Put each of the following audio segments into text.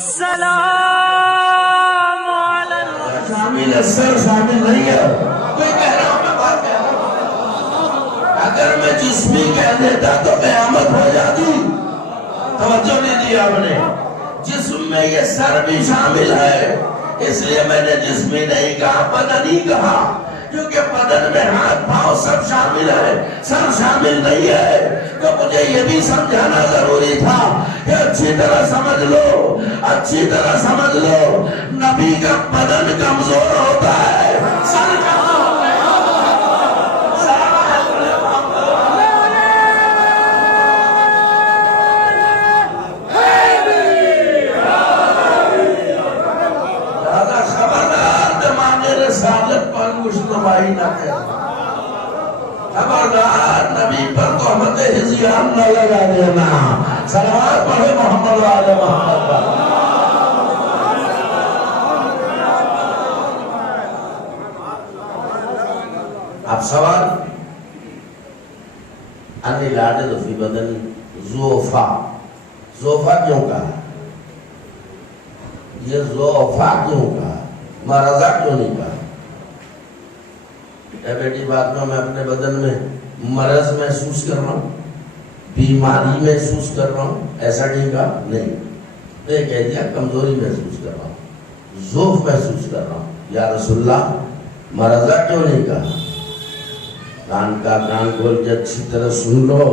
السلام علیکم. شامل ہے، سر شامل نہیں ہے. کوئی کہہ رہا ہوں میں بات کہہ رہا ہوں. اگر میں جسمی کہہ دیتا تو قیامت ہو جاتی. توجہ نہیں دی آپ نے. جسم میں یہ سر بھی شامل ہے، اس لیے میں نے جسمی نہیں کہا، بدنی کہا، کیونکہ بدن میں ہاتھ پاؤں سب شامل ہے، سر شامل نہیں ہے. تو مجھے یہ بھی سمجھانا ضروری تھا کہ اچھی طرح سمجھ لو، اچھی طرح سمجھ لو، نبی کا بدن کمزور ہوتا ہے، سر کمزور ہوتا ہے. رسالت پر مشتباہی نہ کرنا، خبردار نبی پر تہمت ہذیان نہ لگا دینا. صلوات پڑھے محمد و آل محمد پر. اب سوال انی لادل فی بدن زوفا. زوفا کیوں کہا؟ یہ زوفا کیوں کہا؟ مرضہ کیوں نہیں کہا؟ اے بیٹی بات میں اپنے بدن میں مرض محسوس کر رہا ہوں، بیماری محسوس کر رہا ہوں، ایسا نہیں کہا. نہیں، یہ کہہ دیا کمزوری محسوس کر رہا ہوں، ضعف محسوس کر رہا ہوں. یا رسول اللہ مرضہ کیوں نہیں کہا؟ کان کا کان کھول کے اچھی طرح سن لو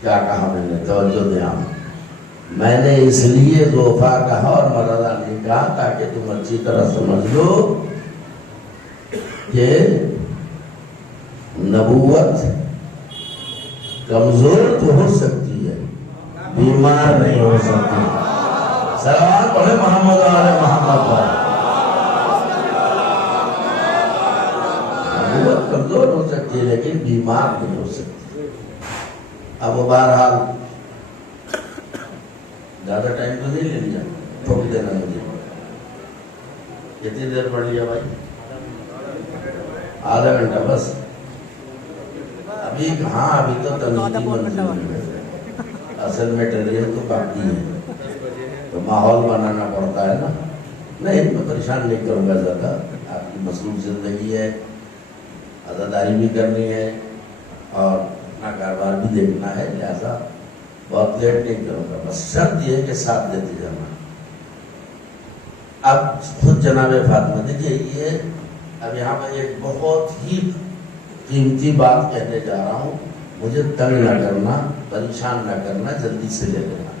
کیا کہا میں نے. توجہ دیں آپ. میں نے اس لیے ضعفا کہا اور مرضہ نہیں کہا تاکہ تم اچھی طرح سمجھ لو کہ نبوت کمزور تو ہو سکتی ہے، بیمار نہیں ہو سکتی. صلوات پڑھے محمد و آل محمد پر. نبوت کمزور ہو سکتی ہے لیکن بیمار نہیں ہو سکتی. اب بہرحال زیادہ ٹائم تو نہیں لے لیا، ٹھوک دینا مجھے. کتنی دیر پڑھ لیا بھائی؟ آدھا گھنٹہ بس. ابھی کہاں، ابھی تو تنظیمی منظور ہے، اصل میٹیریل تو باقی ہے، تو ماحول بنانا پڑتا ہے نا. نہیں میں پریشان نہیں کروں گا زیادہ. آپ کی مصروف زندگی ہے، عزاداری بھی کرنی ہے اور اپنا کاروبار بھی دیکھنا ہے، لہذا بہت لیٹ نہیں کروں گا. بس شرط یہ ہے کہ ساتھ دیتے جانا. اب خود جناب فاطمہ دیکھیے، یہ اب یہاں پر ایک بہت ہی قیمتی بات کہنے جا رہا ہوں. مجھے تنگ نہ کرنا، پریشان نہ کرنا، جلدی سے لے لینا.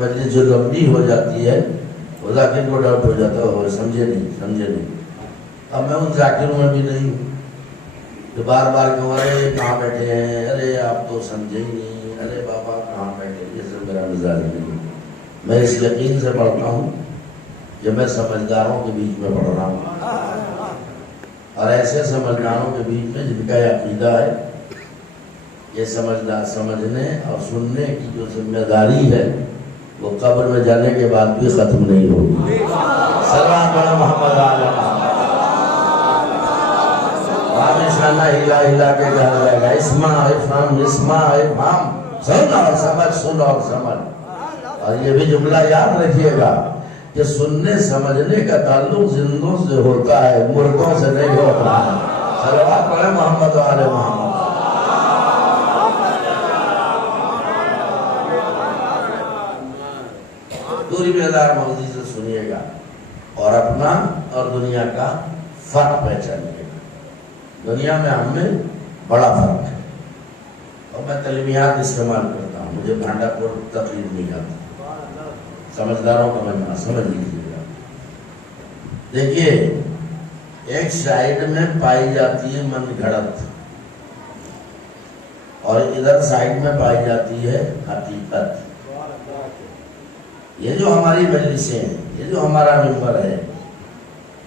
مجھے جو لمبی ہو جاتی ہے وہ ذاکر کو ڈاؤٹ ہو جاتا ہے، سمجھے نہیں. اب میں ان ذاکروں میں بھی نہیں ہوں جو بار بار کہوں ارے کہاں بیٹھے ہیں، ارے آپ تو سمجھے ہی نہیں، ارے بابا کہاں بیٹھے. یہ سب میرا مزاج نہیں. میں اس یقین سے پڑھتا ہوں کہ میں سمجھداروں کے بیچ میں پڑھ رہا ہوں، اور ایسے سمجھداروں کے بیچ میں جن کا یہ عقیدہ ہے یہ سمجھنے اور سننے کی جو ذمہ داری ہے وہ قبر میں جانے کے بعد بھی ختم نہیں ہوگی. سلام علی محمد آل محمد. ہلا کے جا جائے گا. اسمع افہم، اسمع افہم، سن اور سمجھ، سن اور سمجھ. اور یہ بھی جملہ یاد رکھیے گا کہ سننے سمجھنے کا تعلق زندوں سے ہوتا ہے، مردوں سے نہیں ہوتا. صلوات پڑھے محمد و آل محمد. پوری بیدار مغزی سے سنیے گا اور اپنا اور دنیا کا فرق پہچانیے گا. دنیا میں ہم میں بڑا فرق ہے اور میں تعلیمیات استعمال کرتا ہوں. مجھے بھانڈا پور تقریر نہیں آتی. سمجھداروں کا مجمع سمجھ لیجیے گا. دیکھیے ایک سائیڈ میں پائی جاتی ہے من گھڑت اور ادھر سائیڈ میں پائی جاتی ہے حقیقت. یہ جو ہماری مجلسیں ہیں، یہ جو ہمارا ممبر ہے،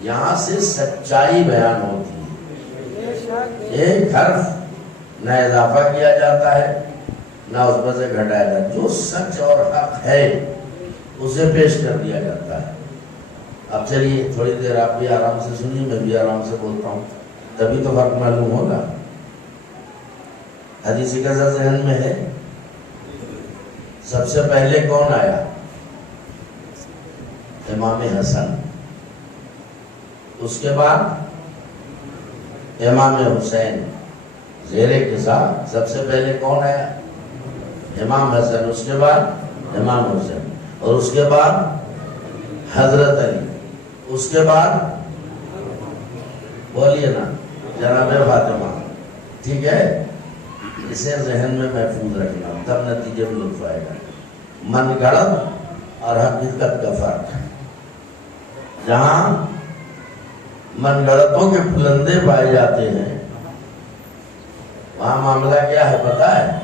یہاں سے سچائی بیان ہوتی ہے. ایک حرف نہ اضافہ کیا جاتا ہے نہ اس پر سے گھٹایا جاتا ہے. جو سچ اور حق ہے اسے پیش کر دیا جاتا ہے. اب چلیے تھوڑی دیر آپ بھی آرام سے سنیے، میں بھی آرام سے بولتا ہوں، تبھی تو فرق معلوم ہوگا. حدیث قصہ ذہن میں ہے. سب سے پہلے کون آیا؟ امام حسن، اس کے بعد امام حسین زیر کے ساتھ سب سے پہلے کون آیا؟ امام حسن، اس کے بعد امام حسین، اور اس کے بعد حضرت علی، اس کے بعد بولیے نا جناب فاطمہ. ٹھیک ہے، اسے ذہن میں محفوظ رکھنا، تب نتیجے میں لطف آئے گا. من گڑت اور حقیقت کا فرق. جہاں من گڑتوں کے پھلندے پائے جاتے ہیں وہاں معاملہ کیا ہے پتا ہے؟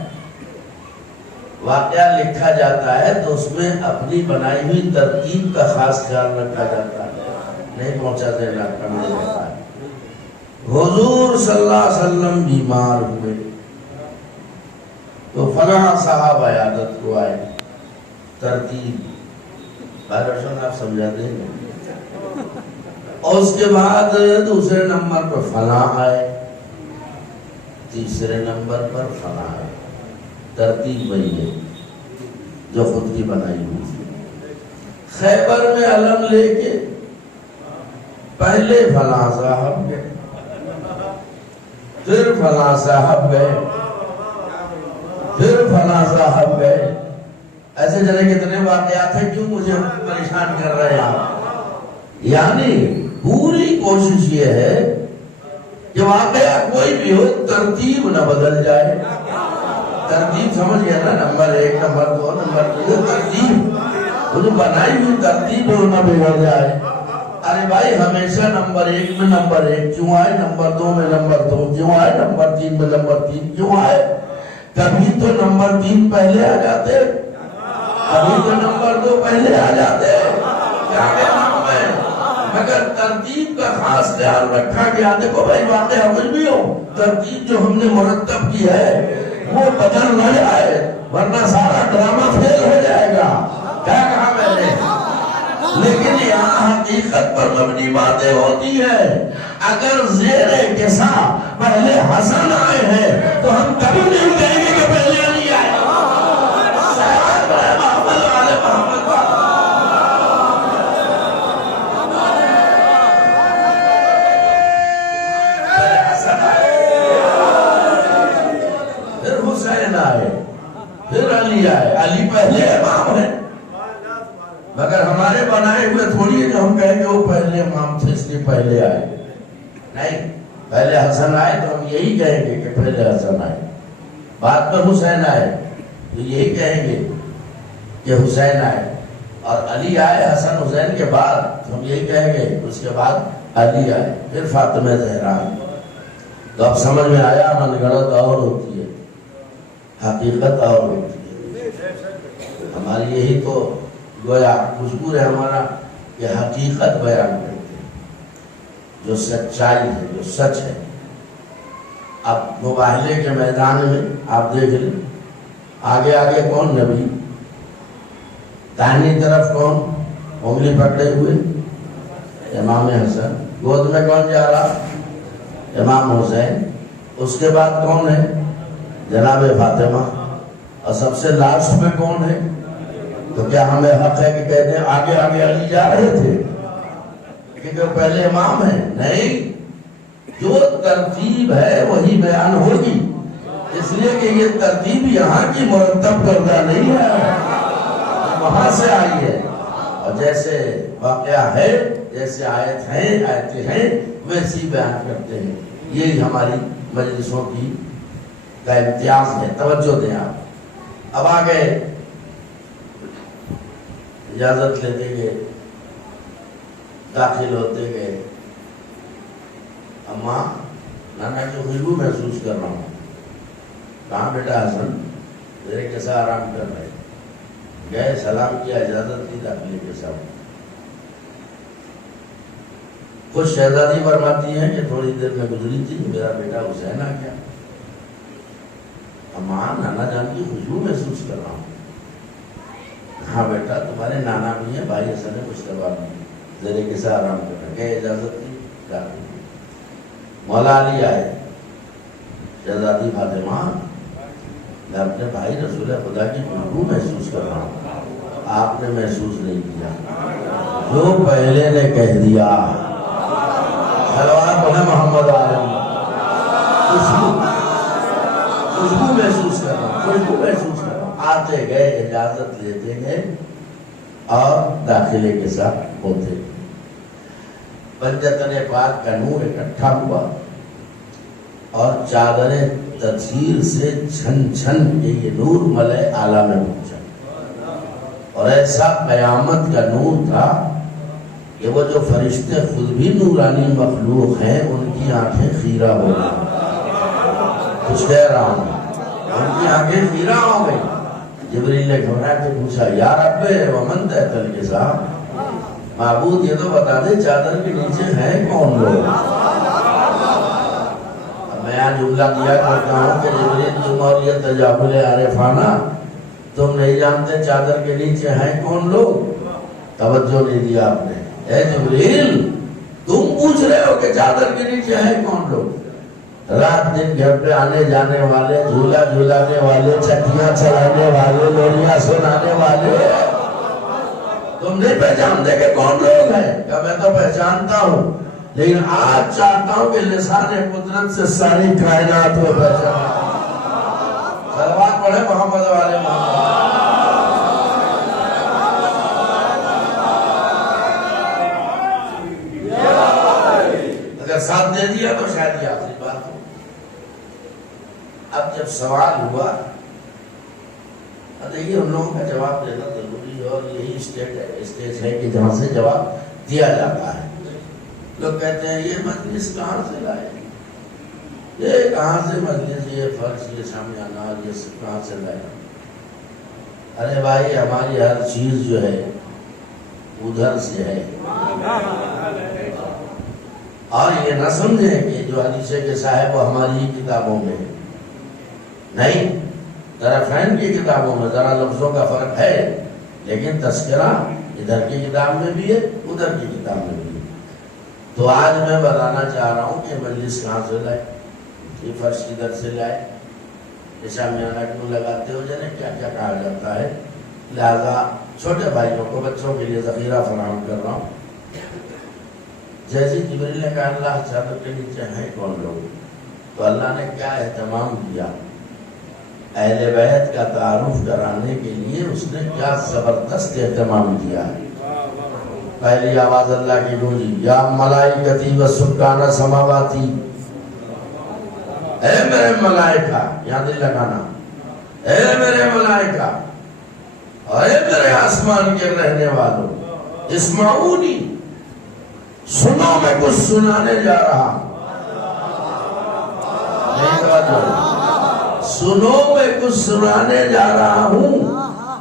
واقعہ لکھا جاتا ہے تو اس میں اپنی بنائی ہوئی ترتیب کا خاص خیال رکھا جاتا ہے. نہیں پہنچا دینا کرنے دیتا ہے. حضور صلی اللہ علیہ وسلم بیمار ہوئے تو فلاں صاحب عیادت کو آئے. ترتیب بھائی روشن آپ سمجھا دیں گے. اور اس کے بعد دوسرے نمبر پر فلاں آئے، تیسرے نمبر پر فلاں آئے. ترتیب وہی ہے جو خود کی بنائی ہوئی تھی. خیبر میں علم لے کے پہلے فلاں صاحب گئے، پھر فلاں صاحب گئے، پھر فلاں صاحب گئے. ایسے جنے کتنے واقعات ہیں، کیوں مجھے پریشان کر رہے ہیں آپ؟ یعنی پوری کوشش یہ ہے کہ واقعہ کوئی بھی ہو ترتیب نہ بدل جائے. ترتیب سمجھ گیا نا؟ نمبر 1، نمبر 2، نمبر 3، ترتیب وہ جو بنائی ہوئی ترتیب نہ بگڑ جائے. ارے بھائی ہمیشہ نمبر 1 میں نمبر 1 کیوں آئے؟ نمبر 2 میں نمبر 2 کیوں آئے؟ نمبر 3 میں نمبر 3 کیوں آئے؟ کبھی تو نمبر 3 پہلے آ جاتے، کبھی تو نمبر 2 پہلے آ جاتے. کیا کہنا ہے؟ مگر ترتیب کا خاص خیال رکھا گیا. دیکھو بھائی واقعہ کچھ بھی ہو، ترتیب جو ہم نے مرتب کی ہے وہ بدل نہ جائے ورنہ سارا ڈرامہ فیل ہو جائے گا. کیا کہا میں نے؟ لیکن یہاں حقیقت پر مبنی باتیں ہوتی ہیں. اگر زیر کے ساتھ پہلے حسن آئے ہیں تو ہم کبھی نہیں کہیں گے کہ پہلے علی آئے. محمد والے محمد پھر علی آئے. علی پہلے امام ہے، مگر ہمارے بنائے ہوئے تھوڑی ہے جو ہم کہیں گے وہ پہلے امام تھے اس لیے پہلے آئے. نہیں، پہلے حسن آئے تو ہم یہی کہیں گے کہ پہلے حسن آئے. بعد میں حسین آئے تو یہی کہیں گے کہ حسین آئے. اور علی آئے حسن حسین کے بعد تو ہم یہی کہیں گے اس کے بعد علی آئے، پھر فاطمہ زہرا. تو اب سمجھ میں آیا من گڑت اور ہوتی ہے، حقیقت اور ہوتی ہے. ہماری یہی تو گویا مجبور ہے ہمارا کہ حقیقت بیان کرتے ہیں، جو سچائی ہے، جو سچ ہے. اب مباہلے کے میدان میں آپ دیکھ لیں، آگے آگے کون نبی، دائنی طرف کون انگلی پکڑے ہوئے؟ امام حسن. گود میں کون جا رہا؟ امام حسین. اس کے بعد کون ہے؟ جناب فاطمہ. اور سب سے لاسٹ میں کون ہے؟ تو کیا ہمیں حق ہے کہ کہتے ہیں آگے آگے علی جا رہے تھے کیونکہ وہ پہلے امام ہیں؟ نہیں، جو ترتیب ہے وہی بیان ہوگی. اس لیے کہ یہ ترتیب یہاں کی مرتب کردہ نہیں ہے، وہاں سے آئی ہے. اور جیسے واقعہ ہے، جیسے آیتیں ہیں ویسی بیان کرتے ہیں. یہی ہماری مجلسوں کی کا امتیاز ہے. توجہ دیں آپ. اب آگے اجازت لیتے گئے، داخل ہوتے گئے. اماں نانا کی خوشبو محسوس کر رہا ہوں. کہاں بیٹا حسن؟ میرے کیسا آرام کر رہے. گئے، سلام کیا، اجازت دی داخلے کے ساتھ. کچھ شہزادی فرماتی ہیں کہ تھوڑی دیر میں گزری تھی میرا بیٹا حسین آ گیا. اماں نانا جان کی خوشبو محسوس کر رہا ہوں. ہاں بیٹا تمہارے نانا بھی ہیں، بھائی حسن نے کچھ کروا دی، ذرے کے ساتھ آرام کر رہے. گئے، اجازت دی. مولا علی آئے. شہزادی فاطمہ میں اپنے بھائی رسول خدا کی خوشبو محسوس کر رہا ہوں، آپ نے محسوس نہیں کیا. جو پہلے نے کہہ دیا سلوات پڑھے محمد عالم خوشبو محسوس کرنا آتے گئے اجازت لیتے گئے اور داخلے کے ساتھ ہوتے پنجتن پاک کا نور اکٹھا ہوا اور چادر تطہیر سے چھن چھن کے یہ نور ملائے اعلیٰ میں پہنچا اور ایسا قیامت کا نور تھا کہ وہ جو فرشتے خود بھی نورانی مخلوق ہیں ان کی آنکھیں خیرہ ہو گئی کچھ کہہ رہا ہوں ان کی آنکھیں خیرہ ہو گئی جبریل نے گھبرا کے پوچھا یا رب ومن تحت الکساء معبود یہ تو بتا دے چادر کے نیچے ہیں کون لوگ میں یہاں جملہ دیا کرتا ہوں کہ جبریل جمہوریت تجاہل عارفانہ تم نہیں جانتے چادر کے نیچے ہیں کون لوگ توجہ نہیں دیا آپ نے اے جبریل تم پوچھ رہے ہو کہ چادر کے نیچے ہیں کون لوگ رات دن گھر پہ آنے جانے والے جھولا جھولانے والے چٹیاں چلانے والے لوریاں سنانے والے تم نہیں پہچانتے کہ کون لوگ ہیں کہ میں تو پہچانتا ہوں لیکن آج چاہتا ہوں کہ لسان قدرت سے ساری کائنات کو پہچانا سلوات پڑھے محمد والے محمد اگر ساتھ دے دیا تو شاید یہ آخری بات ہو اب جب سوال ہوا دیکھیے ان لوگوں کا جواب دینا ضروری ہے اور یہی اسٹیج ہے کہ جہاں سے جواب دیا جاتا ہے لوگ کہتے ہیں یہ مجلس کہاں سے لائے یہ کہاں سے مجلس یہ فرش یہ شامیانہ یہ سب کہاں سے لائے ارے بھائی ہماری ہر چیز جو ہے ادھر سے ہے اور یہ نہ سمجھیں کہ جو حدیث کے صاحب وہ ہماری ہی کتابوں میں نہیں طرفین کی کتابوں میں ذرا لفظوں کا فرق ہے لیکن تذکرہ ادھر کی کتاب میں بھی ہے ادھر کی کتاب میں بھی ہے تو آج میں بتانا چاہ رہا ہوں کہ مجلس کہاں سے لائے یہ فرش کدھر سے لائے یہ شامیانہ کیوں لگاتے ہو جانے کیا کیا کہا جاتا ہے لہذا چھوٹے بھائیوں کو بچوں کے لیے ذخیرہ فراہم کر رہا ہوں جیسے جبریل نے کہا اللہ چادر کے نیچے ہیں کون لوگ تو اللہ نے کیا اہتمام کیا اہل بیت کا تعارف کرانے کے لیے اس نے کیا زبردست اہتمام کیا ہے پہلی آواز اللہ کی گونجی یا ملائکتی و سکانہ سماواتی اے میرے ملائکہ یہاں دل لگانا اے میرے ملائکہ اور اے میرے آسمان کے رہنے والوں اسمعونی سنو میں کچھ سنانے جا رہا سنو میں کچھ سنانے جا رہا ہوں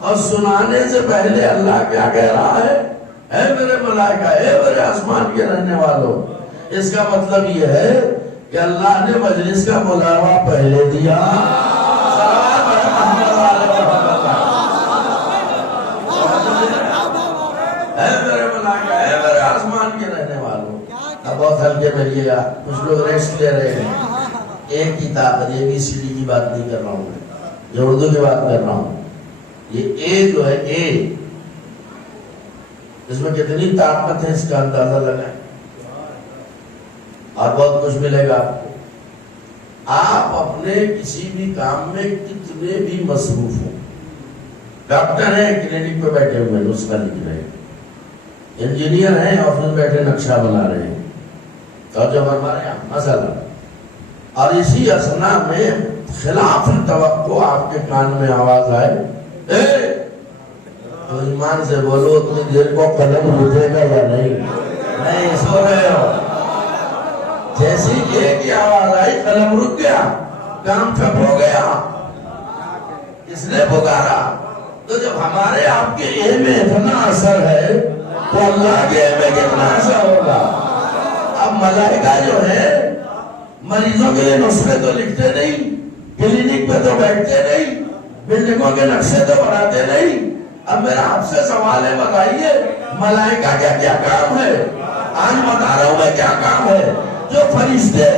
اور سنانے سے پہلے اللہ کیا کہہ رہا ہے اے میرے ملائکہ اے میرے آسمان کے رہنے والوں اس کا مطلب یہ ہے کہ اللہ نے مجلس کا بلاوا پہلے دیا اے میرے ملائکہ اے میرے آسمان کے رہنے والوں اب بہت ہلکے میں لئے گا کچھ لوگ ریسٹ لے رہے ہیں ایک کی طاقت یہ ABCD کی بات نہیں کر رہا ہوں میں یہ اردو کی بات کر رہا ہوں یہ اے جو ہے اے اس میں کتنی طاقت ہے اس کا اندازہ لگائیں اور بہت کچھ ملے گا آپ کو آپ اپنے کسی بھی کام میں کتنے بھی مصروف ہوں ڈاکٹر ہیں کلینک پہ بیٹھے ہوئے نسخہ لکھ رہے ہیں انجینئر ہیں آفس میں بیٹھے نقشہ بنا رہے ہیں تو جو ہمارے یہاں مسئلہ اور اسی اثنا میں خلاف توقع آپ کے کان میں آواز آئے تو ایمان سے بولو اتنی دیر کو قلم رکھے گا یا نہیں سو رہے ہو جیسی کی آواز آئی قلم رک گیا کام ٹھپ ہو گیا اس نے پکارا تو جب ہمارے آپ کے اے میں اتنا اثر ہے تو اللہ کے اے میں کتنا اثر ہوگا اب ملائکہ جو ہے مریضوں کے لیے نسخے تو لکھتے نہیں کلینک پہ تو بیٹھتے نہیں بلڈنگوں کے نقشے تو بناتے نہیں اب میرا آپ سے سوال ہے بتائیے ملائکہ کیا کیا کام ہے آج بتا رہا ہوں میں کیا کام ہے جو فرشتے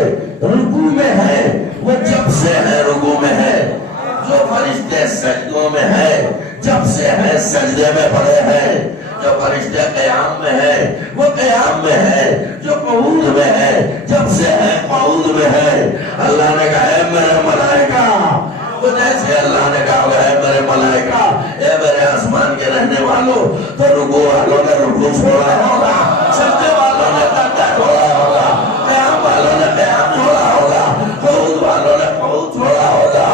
رکوع میں ہیں وہ جب سے ہیں رکوع میں ہیں جو فرشتے سجدوں میں ہیں جب سے ہیں سجدے میں پڑے ہیں جو فرشتے سے قیام میں ہے، وہ قیام میں ہے جو قعود میں ہے، جب سے ہے قعود میں ہے۔ اللہ نے کہا اے میرے ملائکہ، تو جیسے اللہ نے کہا اے میرے ملائکہ، اے میرے آسمان کے رہنے والوں، تو رکوع والوں نے رکوع چھوڑا ہوگا، سجدے والوں نے سجدہ چھوڑا ہوگا، قیام والوں نے قیام چھوڑا ہوگا، قعود والوں نے قعود چھوڑا ہوگا۔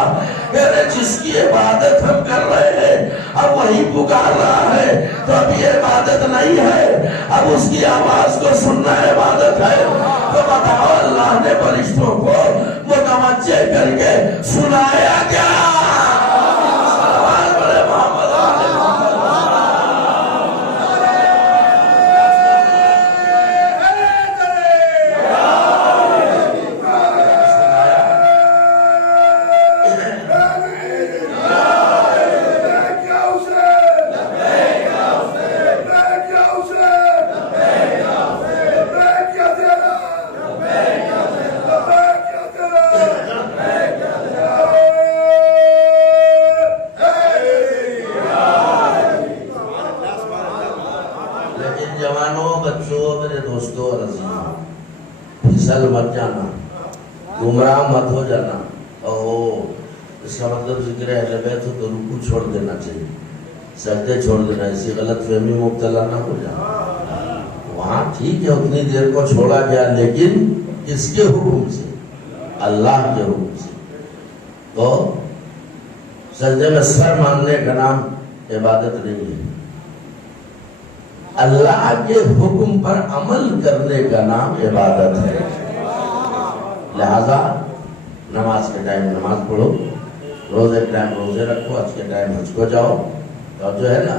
کہ جس کی عبادت ہم کر رہے ہیں اب وہی پکار رہا ہے، تو اب یہ عبادت نہیں ہے، اب اس کی آواز کو سننا عبادت ہے۔ تو بتاؤ اللہ نے فرشتوں کو متوجہ کر کے سنایا کیا؟ سلوات پڑھے محمد آل محمد۔ مت جانا، گمراہ مت ہو جانا۔ اس کا مطلب ذکر اہل بیت ہو تو رکوع چھوڑ دینا چاہیے، سجدے چھوڑ دینا، اسی غلط فہمی مبتلا نہ ہو جانا۔ وہاں ٹھیک ہے اتنی دیر کو چھوڑا گیا، لیکن کس کے حکم سے؟ اللہ کے حکم سے۔ تو سجدے میں سر ماننے کا نام عبادت نہیں ہے، اللہ کے حکم پر عمل کرنے کا نام عبادت ہے۔ لہذا نماز کے ٹائم نماز پڑھو، روزے کے ٹائم روزے رکھو، حج کے ٹائم حج کو جاؤ، اور جو ہے نا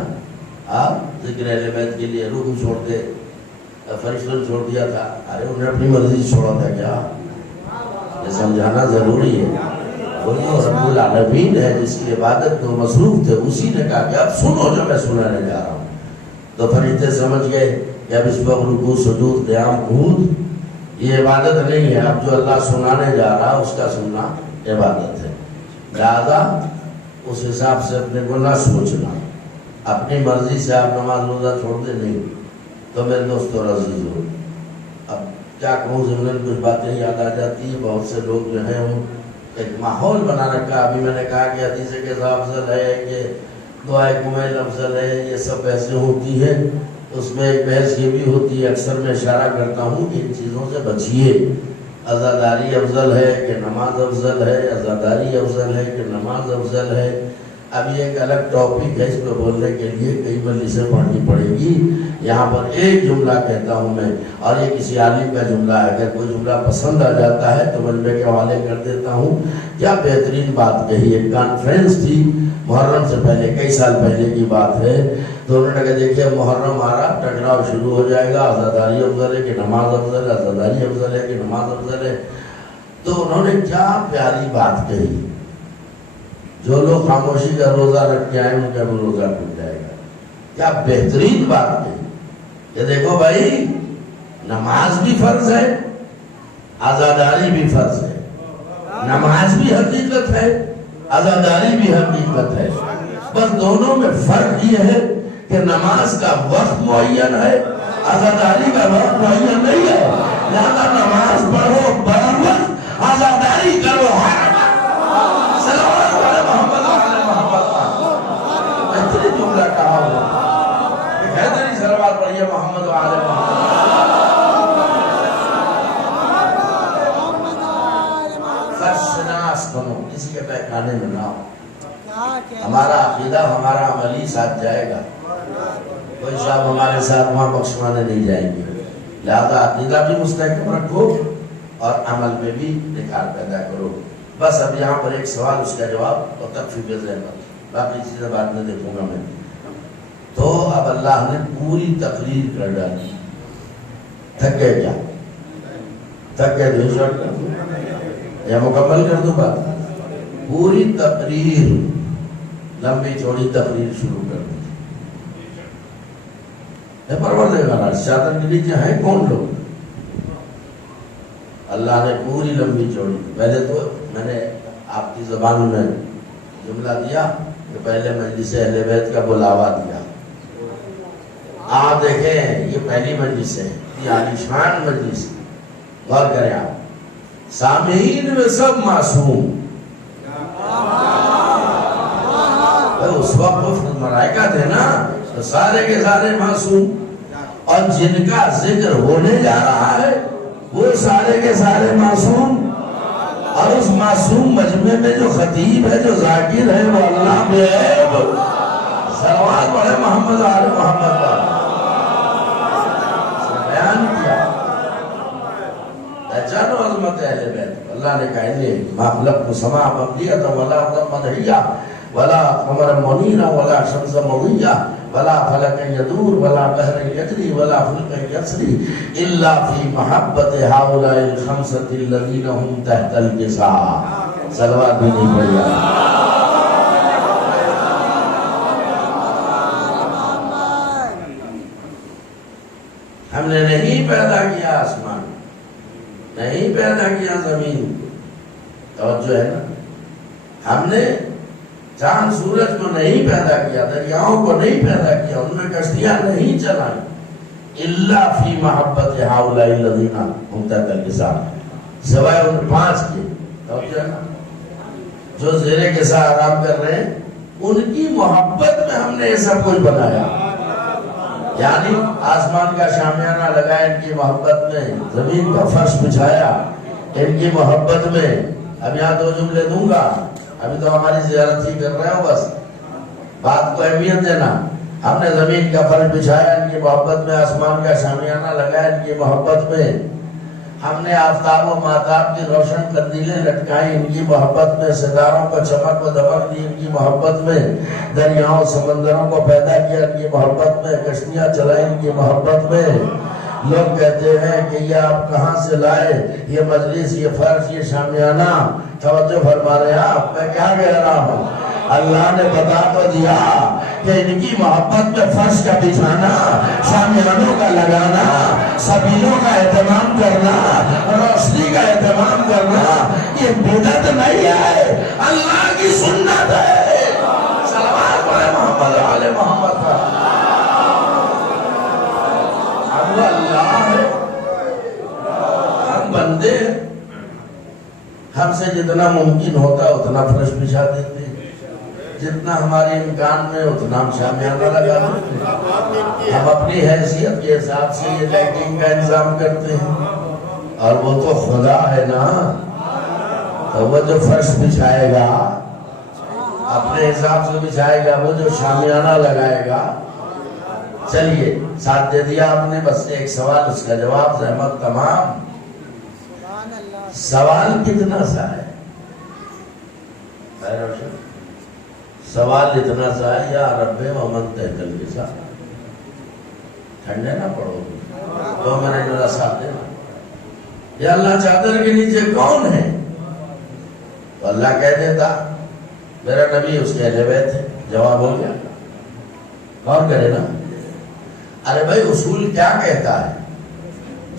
آپ ذکر اہل بیت کے لیے رکوع چھوڑ دے، فرشتوں نے چھوڑ دیا تھا، ارے انہیں اپنی مرضی چھوڑا تھا کیا؟ یہ سمجھانا ضروری ہے۔ وہ رب العالمین ہے جس کی عبادت میں مصروف تھے، اسی نے کہا کہ اب سنو جو میں سنانے جا رہا ہوں۔ تو فرشتے سمجھ گئے کہ اب اس وقت رکوع سجود قیام قعود یہ عبادت نہیں ہے، اب جو اللہ سنانے جا رہا اس کا سننا عبادت ہے۔ لہذا اس حساب سے اپنے کو نہ سوچنا، اپنی مرضی سے آپ نماز روزہ چھوڑ دیں نہیں۔ تو میرے دوستو عزیزو، اب کیا کہوں، ضمن کچھ باتیں یاد آ جاتی ہیں۔ بہت سے لوگ جو ہیں وہ ایک ماحول بنا رکھا، ابھی میں نے کہا کہ حدیث کے افضل ہے کہ دعائے کمیل افضل ہے، یہ سب بحثیں ہوتی ہیں، اس میں ایک بحث یہ بھی ہوتی ہے، اکثر میں اشارہ کرتا ہوں ان چیزوں سے بچیے۔ عزاداری افضل ہے کہ نماز افضل ہے، عزاداری افضل ہے کہ نماز افضل ہے، اب یہ ایک الگ ٹاپک ہے، اس پہ بولنے کے لیے کئی مجلسیں پڑھنی پڑے گی۔ یہاں پر ایک جملہ کہتا ہوں میں، اور یہ کسی عالم کا جملہ ہے، اگر کوئی جملہ پسند آ جاتا ہے تو مجمع کے حوالے کر دیتا ہوں۔ کیا بہترین بات کہی، ایک کانفرنس تھی محرم سے پہلے، کئی سال پہلے کی بات ہے، تو انہوں نے کہا دیکھیے محرم آ رہا، ٹکراؤ شروع ہو جائے گا، عزاداری افضل ہے کہ نماز افضل ہے، عزاداری افضل ہے کہ نماز افضل ہے۔ تو انہوں نے کیا پیاری بات کہی، جو لوگ خاموشی کا روزہ رکھ کے آئے ان کا بھی روزہ ٹوٹ جائے گا۔ کیا بہترین بات کہی کہ دیکھو بھائی، نماز بھی فرض ہے، عزاداری بھی فرض ہے، نماز بھی حقیقت ہے، عزاداری بھی حقیقت ہے، بس دونوں میں فرق یہ ہے کہ نماز کا وقت معین ہے، عزاداری کا وقت معین نہیں ہے۔ لہذا نماز پڑھو بر وقت، عزاداری کرو ہر وقت۔ صلوات علی محمد وعلی محمد۔ بہترین جملہ کہا ہوا، بہترین صلوات پڑھیے محمد وعلی محمد۔ فرشناس بنو، کسی کے پیکانے میں نہ ہو۔ ہمارا عقیدہ ہمارا عملی ساتھ جائے گا، کوئی صاحب ہمارے ساتھ وہاں بخشوانے نہیں جائیں گے۔ لہذا عقیدہ بھی مستحکم رکھو اور عمل میں بھی نکھار پیدا کرو۔ بس اب یہاں پر ایک سوال، اس کا جواب اور تخفیف ذہن، باقی چیزیں بعد میں دیکھوں گا میں۔ تو اب اللہ نے پوری تقریر کر ڈالی، تھک گئے کیا؟ تھک گئے تو شارٹ کر دوں یا مکمل کر دوں بات؟ پوری تقریر، لمبی چوڑی تقریر شروع کر دی۔ پروردگار چادر کے نیچے ہیں کون لوگ؟ اللہ نے پوری لمبی چوڑی، پہلے تو میں نے آپ کی زبان میں جملہ دیا کہ پہلے مجلس اہل بیت کا بلاوا دیا، آپ دیکھیں یہ پہلی مجلس ہے، یہ عالیشان مجلس، غور کریں آپ، سامعین میں سب معصوم، اس وقت ملائکہ تھے نا تو سارے کے سارے معصوم، اور جن کا ذکر ہونے جا رہا ہے وہ سارے کے سارے معصوم، اور اس معصوم مجمع میں جو خطیب ہے، جو ذاکر ہے، وہ اللہ بے عیب، صلوات پڑھے محمد آل محمد پر بیان کیا۔ پہچانو عظمت اہل بیت، اللہ نے کہا انہیں ما خلقت السماء مبنیۃ ولا ارضا مدحیہ ولا قمرا منیرا ولا شمسا مضیہ ولا فلکا یدور ولا بحرا یجری ولا فلکا یسری الا فی محبت ہؤلاء الخمسۃ الذین هم تحت الکساء۔ صلوات بھی نہیں پڑھیا۔ ہم نے نہیں پیدا کیا آسمان، نہیں پیدا کیا زمین، توجہ ہے نا، ہم نے چاند سورج کو نہیں پیدا کیا، دریاؤں کو نہیں پیدا کیا، ان میں کشتیاں نہیں چلائیں، الا فی محبت ہؤلاء الذین هم تحت الکساء، سوائے ان 5 کے، توجہ ہے نا، جو زیر کساء آرام کر رہے ہیں، ان کی محبت میں ہم نے یہ سب کچھ بنایا۔ یعنی آسمان کا شامیانہ لگایا ان کی محبت میں، زمین کا فرش بچھایا ان کی محبت میں۔ اب یہاں 2 جملے دوں گا، ابھی تو ہماری زیارت ہی کر رہے ہو، بس بات کو اہمیت دینا۔ ہم نے زمین کا فرش بچھایا ان کی محبت میں، آسمان کا شامیانہ لگایا ان کی محبت میں، ہم نے آفتاب و ماہتاب کی روشن قندیلیں لٹکائیں ان کی محبت میں، ستاروں کو چمک و دمک دی ان کی محبت میں، دریاؤں سمندروں کو پیدا کیا ان کی محبت میں، کشتیاں چلائیں ان کی محبت میں۔ لوگ کہتے ہیں کہ یہ آپ کہاں سے لائے، یہ مجلس، یہ فرش، یہ شامیانہ؟ توجہ فرما رہے ہیں آپ، میں کیا کہہ رہا ہوں؟ اللہ نے بتا تو دیا کہ ان کی محبت میں فرش کا بچھانا، شامیانوں کا لگانا، سبیلوں کا اہتمام کرنا، روشنی کا اہتمام کرنا، یہ بدعت نہیں ہے، اللہ کی سنت ہے۔ صلوات پڑھے محمد آل محمد کا۔ اب اللہ ہے، ہم بندے، ہم سے جتنا ممکن ہوتا ہے اتنا فرش بچھا دیتے ہیں، جتنا ہمارے امکان میں اتنا ہم شامیانہ لگا دیتے ہیں، ہم اپنی حیثیت کے حساب سے یہ لائٹنگ کا انتظام کرتے ہیں، اور وہ تو خدا ہے نا، تو وہ جو فرش بچھائے گا اپنے حساب سے بچھائے گا، وہ جو شامیانہ لگائے گا۔ چلیے ساتھ دے دیا آپ نے، بس ایک سوال، اس کا جواب زحمت تمام۔ سوال کتنا سا ہے؟ سوال اتنا سا ہے، یا رب ومن تحت الکساء، ٹھنڈے نہ پڑو، 2 منٹ ذرا ساتھ دینا، یا اللہ چادر کے نیچے کون ہے؟ تو اللہ کہہ دیتا میرا نبی اس کے اہل بیت ہے، جواب ہو گیا۔ کون کرے نا؟ ارے بھائی اصول کیا کہتا ہے؟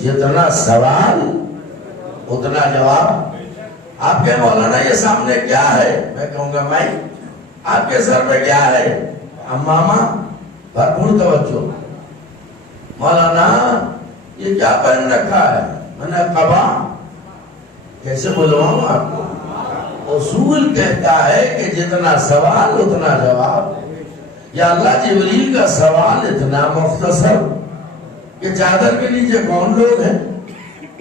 جتنا سوال اتنا جواب۔ آپ کے مولانا یہ سامنے کیا ہے؟ میں کہوں گا میں، آپ کے سر پہ کیا ہے؟ امامہ، بھرپور توجہ۔ مولانا یہ کیا پہن رکھا ہے؟ میں نے قبا۔ کیسے بلواؤں آپ کو؟ اصول کہتا ہے کہ جتنا سوال اتنا جواب۔ یا اللہ جبریل کا سوال اتنا مختصر کہ چادر کے نیچے کون لوگ ہیں،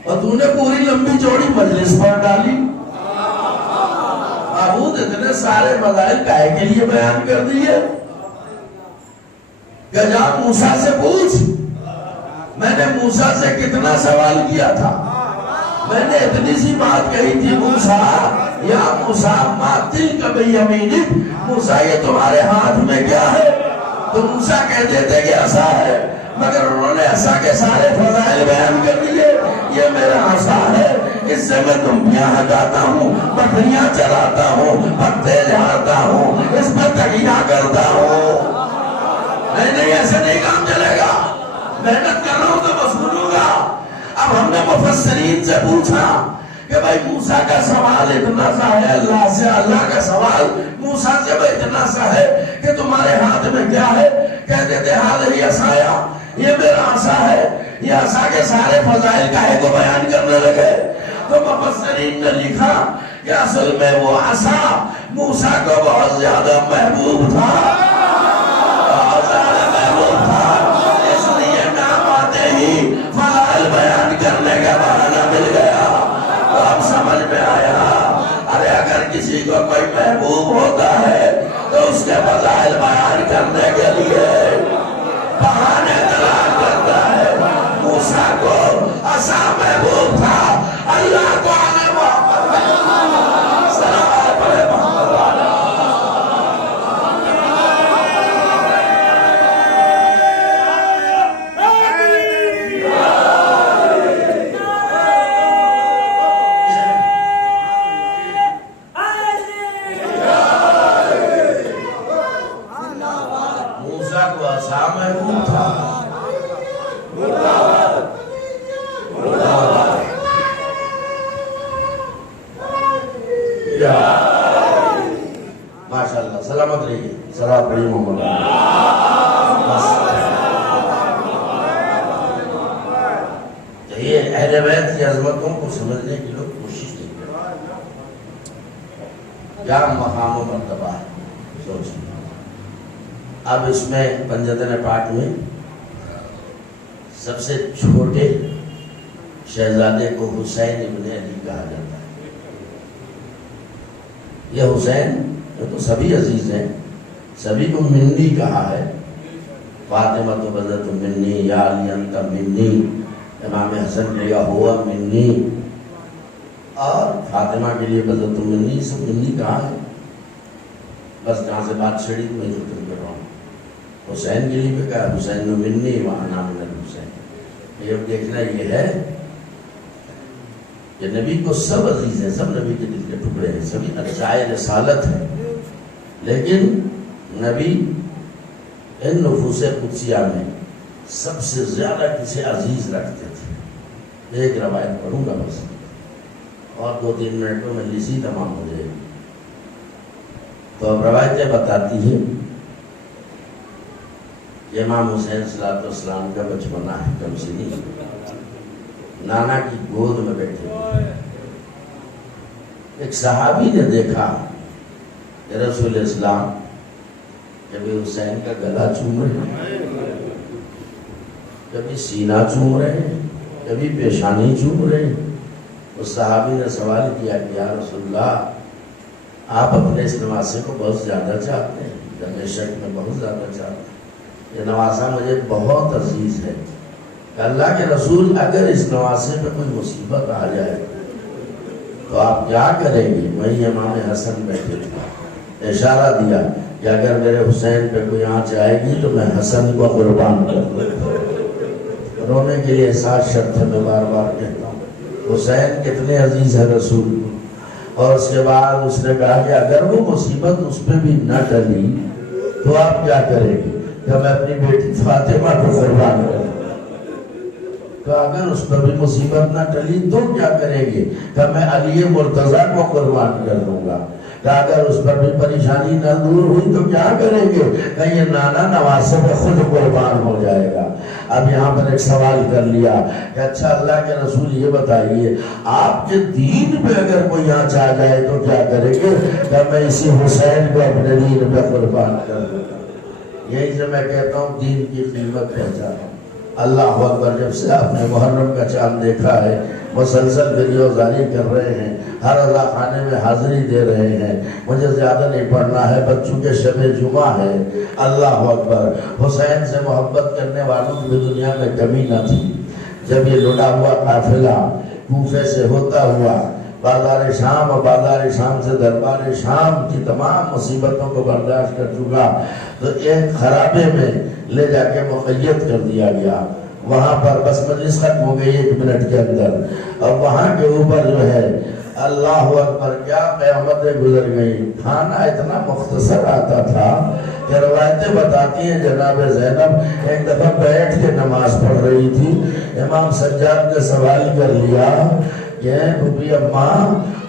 اور تو نے پوری لمبی چوڑی مجلس پر ڈالی۔ معبود اتنے سارے مظاہر کائے کے لیے بیان کر دیے کہ جا موسیٰ سے پوچھ، میں نے موسیٰ سے کتنا سوال کیا تھا، میں نے اتنی سی بات کہی تھی، موسیٰ یا موسیٰ ما تلک بیمینک، موسیٰ یہ تمہارے ہاتھ میں کیا ہے؟ تو موسیٰ کہہ دیتے کہ عصا ہے، مگر انہوں نے عصا کے سارے فضائل بیان کر دیے۔ یہ میرا عصا ہے، اس سے میں دمبیاں ہٹاتا ہوں، بکریاں چراتا ہوں، پتے جھاڑتا ہوں، اس پر تکیہ کرتا ہوں۔ نہیں ایسے نہیں کام چلے گا، محنت کر رہا ہوں تو وصول ہوگا۔ اب ہم نے مفسرین سے پوچھا کہ بھائی موسیٰ کا سوال اتنا سا ہے اللہ سے، اللہ کا سوال موسیٰ سے اتنا سا ہے کہ تمہارے ہاتھ میں کیا ہے؟ کہتے تھے حاضری عصایا، یہ میرا عصا ہے، یہ عصا کے سارے فضائل کاہے کو بیان کرنے لگے؟ تو مفسرین نے لکھا کہ اصل میں وہ عصا موسیٰ کو بہت زیادہ محبوب تھا، بہت زیادہ محبوب تھا، اس لیے نام آتے ہی فضائل بیان کرنے کا بہانہ مل گیا۔ تو اب سمجھ میں آیا، ارے اگر کسی کو کوئی محبوب ہوتا ہے تو اس کے فضائل بیان کرنے کے لیے بہانے تلاش کرتا ہے۔ موسیٰ کو عصا محبوب تھا، اللہ کو آنے محمد صلوات علیہ محمد علیہ۔ موسیٰ کو عصا محبوب تھا، ماشاءاللہ سلامت رہیے، صلوات پڑھیے محمد تو یہ اہل بیت کی عظمتوں کو سمجھنے کی لوگ کوشش نہیں کرتے۔ کیا مقام و مرتبہ ہے سوچیں۔ اب اس میں پنجتن پاک میں سب سے چھوٹے شہزادے کو حسین ابن علی کہا جاتا ہے۔ یہ حسین یہ تو سبھی عزیز ہیں، سبھی کو منی کہا ہے، فاطمہ تو بذت منی یا علی انت منی، امام حسن نے کہا ہوا منی، اور فاطمہ کے لیے بذت منی، سب منی کہا ہے۔ بس جہاں سے بات چھڑی تو میں جو تم کر رہا ہوں، حسین کے لیے بھی کہا حسین منی وعنا من الحسین۔ یہ دیکھنا یہ ہے کہ نبی کو سب عزیز ہیں، سب نبی کے دل کے ٹکڑے ہیں، سبھی ارجائے رسالت ہیں، لیکن نبی ان نفوس قدسیہ میں سب سے زیادہ کسے عزیز رکھتے تھے۔ ایک روایت پڑھوں گا بس، اور 2-3 منٹوں میں لسی تمام ہو جائے گی۔ تو اب روایتیں بتاتی ہیں کہ امام حسین صلی اللہ علیہ وسلم کا بچپنا ہے، کم سنی، نانا کی گود میں بیٹھے ہوئے۔ ایک صحابی نے دیکھا کہ رسول اسلام کبھی حسین کا گلا چوم رہے ہیں، کبھی سینہ چوم رہے ہیں، کبھی پیشانی چوم رہے ہیں۔ اس صحابی نے سوال کیا کہ یا رسول اللہ، آپ اپنے اس نواسے کو بہت زیادہ چاہتے ہیں؟ بے شک میں بہت زیادہ چاہتا ہوں، یہ نواسا مجھے بہت عزیز ہے۔ کہ اللہ کے رسول اگر اس نواسے پہ کوئی مصیبت آ جائے تو آپ کیا کریں گے؟ وہیں امام حسن بیٹھے تھے، اشارہ دیا کہ اگر میرے حسین پہ کوئی آنچ آئے گی تو میں حسن کو قربان کر دوں۔ رونے کے لیے ساتھ شرط ہے، میں بار بار کہتا ہوں، حسین کتنے عزیز ہے رسول کو۔ اور اس کے بعد اس نے کہا کہ اگر وہ مصیبت اس پہ بھی نہ ٹلی تو آپ کیا کریں گے؟ کہ میں اپنی بیٹی فاطمہ کو قربان کر دوں۔ کہ اگر اس پر بھی مصیبت نہ ٹلی تو کیا کریں گے؟ کہ میں علی مرتضیٰ کو قربان کر دوں گا۔ کہ اگر اس پر بھی پریشانی نہ دور ہوئی تو کیا کریں گے؟ کہ یہ نانا نواسے پہ خود قربان ہو جائے گا۔ اب یہاں پر ایک سوال کر لیا کہ اچھا اللہ کے رسول یہ بتائیے، آپ کے دین پہ اگر کوئی آنچ آ جائے تو کیا کریں گے؟ کہ میں اسی حسین کو اپنے دین پہ قربان کر دوں گا۔ یہی سے میں کہتا ہوں دین کی قیمت پہچانو۔ اللہ اکبر، جب سے آپ نے محرم کا چاند دیکھا ہے، مسلسل ویڈیو جاری کر رہے ہیں، ہر رضا خانے میں حاضری دے رہے ہیں، مجھے زیادہ نہیں پڑھنا ہے، بچوں کے شب جمعہ ہے۔ اللہ اکبر، حسین سے محبت کرنے والوں کی بھی دنیا میں کمی نہ تھی۔ جب یہ لٹا ہوا قافلہ کوفے سے ہوتا ہوا بازار شام اور بازار شام سے دربار شام کی تمام مصیبتوں کو برداشت کر چکا تو ایک خرابے میں لے جا کے مقید کر دیا گیا۔ وہاں پر بس مجلس ختم ہو گئی 1 منٹ کے اندر، اور وہاں کے اوپر جو ہے اللہ اکبر کیا قیامتیں گزر گئی۔ کھانا اتنا مختصر آتا تھا کہ روایتیں بتاتی ہیں جناب زینب ایک دفعہ بیٹھ کے نماز پڑھ رہی تھی، امام سجاد نے سوال کر لیا کہ بھوپی اماں،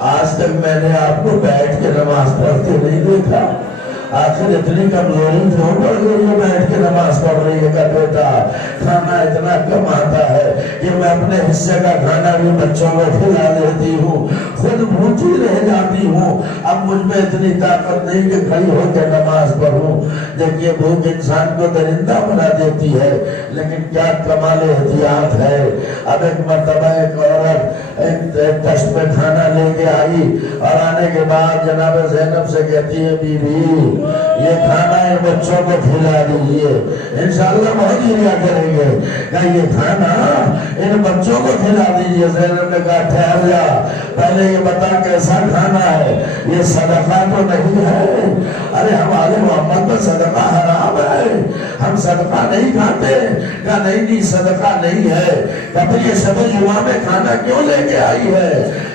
آج تک میں نے آپ کو بیٹھ کے نماز پڑھتے نہیں دیکھا، آخر اتنی کمزوری کیوں پڑ گئی ہے بیٹھ کے نماز پڑھ رہی ہے کہ بیٹا کھانا اتنا کم آتا ہے کہ میں اپنے حصے کا کھانا بھی بچوں کو کھلا دیتی ہوں، خود بھوکی رہ جاتی ہوں، اب مجھ میں اتنی طاقت نہیں کہ کھڑی ہو کے نماز پڑھوں۔ دیکھیے بھوک انسان کو درندہ بنا دیتی ہے، لیکن کیا کمال احتیاط ہے۔ اب ایک مرتبہ ایک عورت ایک ٹشت میں کھانا لے کے آئی اور آنے کے بعد جناب زینب سے کہتی ہے بی بی یہ کھانا ان بچوں کو کھلا دیجئے، انشاءاللہ بہت ہریا کریں گے، کہ یہ کھانا ان بچوں کو کھلا دیجئے۔ زینب نے کہا ٹھہر جا، پہلے یہ بتا کیسا کھانا ہے، یہ صدقہ تو نہیں ہے؟ ارے ہمارے محمد میں صدقہ حرام ہے، ہم صدقہ نہیں کھاتے۔ کہا نہیں صدقہ نہیں ہے۔ کہا یہ شب جمعہ میں کھانا کیوں لے کے آئی ہے؟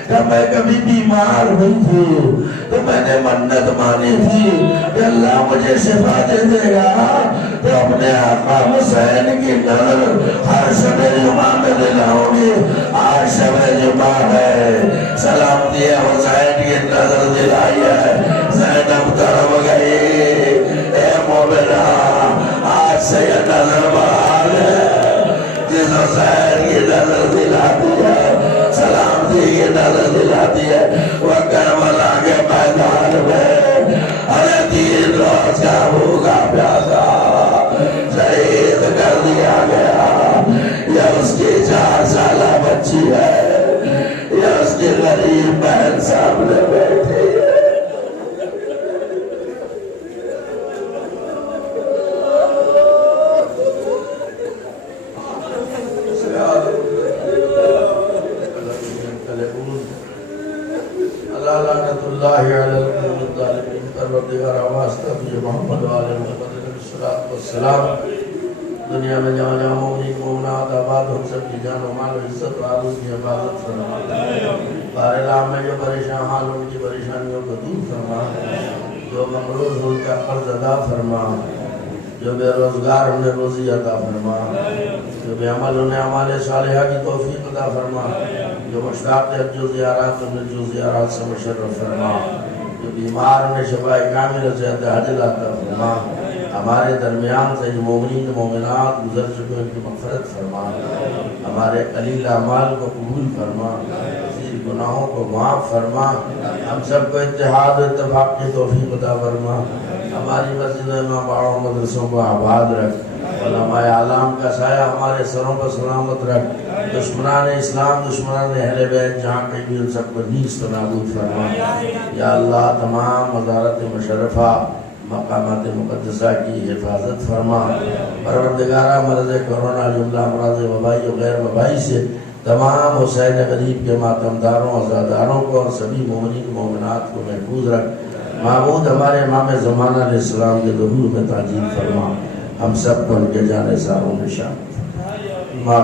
کہ میں کبھی بیمار ہوئی تھی تو میں نے منت مانی تھی کہ اللہ مجھے شفا دے دے گا تو اپنے آقا حسین کی نظر ہر شب جمعہ میں دلاؤں گی۔ آج شب جمعہ ہے، سلامتی حسین کی نظر دلائی ہے، زینب طرف گئی، اے مومنہ آج سے یہ نظر بحال ہے، جس حسین کی نظر دلاتی ہے سلامتی کی نظر دلاتی ہے، وہ کربلا کے میدان میں ہر 3 روز کا بھوکا پیاسا شہید کر دیا گیا۔ یہ اس کی 4 سالہ بچی ہے، یہ اس کی غریب بہن سامنے بیٹھی ہے۔ اللہ علی القوم الظالمین۔ پروردگار واسطہ بھی محمد علیہ السلام دنیا میں جہاں جہاں مومنین مومنات آباد ہم سب کی جان و مال و عزت و آبرو کی حفاظت فرما۔ بار العام میں جو پریشان حال ان کی پریشانیوں کو دور فرما، جو مقروض ان کا قرض ادا فرما، جو بے روزگار انہیں روزی عطا فرما، جو بے عمل انہیں اعمال صالحہ کی توفیق عطا فرما، جو مشتاق حج و زیارات انہیں جو زیارات سے مشرف فرما، جو بیمار انہیں شفاء کامل سے حج عطا فرما۔ ہمارے درمیان سے جو مومنین مومنات گزر چکے ان کی مغفرت فرما، ہمارے قلیل اعمال کو قبول فرما، کثیر گناہوں کو معاف فرما، ہم سب کو اتحاد و اتفاق کی توفیق عطا فرما، ہماری مسجدوں میں باڑوں مدرسوں کو آباد رکھ، علماء اعلام کا سایہ ہمارے سروں پر سلامت رکھ، دشمنان اسلام دشمنان اہل بیت جہاں کہیں بھی ان سب کو نیست و نابود فرما۔ یا اللہ تمام مزارت مشرفہ مقامات مقدسہ کی حفاظت فرما۔ پروردگارہ مرض کرونا جملہ امراض وبائی و غیر وبائی سے تمام حسین غریب کے ماتمداروں عزاداروں کو اور سبھی مومنین مومنات کو محفوظ رکھ۔ معبود ہمارے امام زمانہ علیہ السلام کے ظہور میں تعجیل فرما، ہم سب کو ان کے جانے ساروں میں شامل فرما۔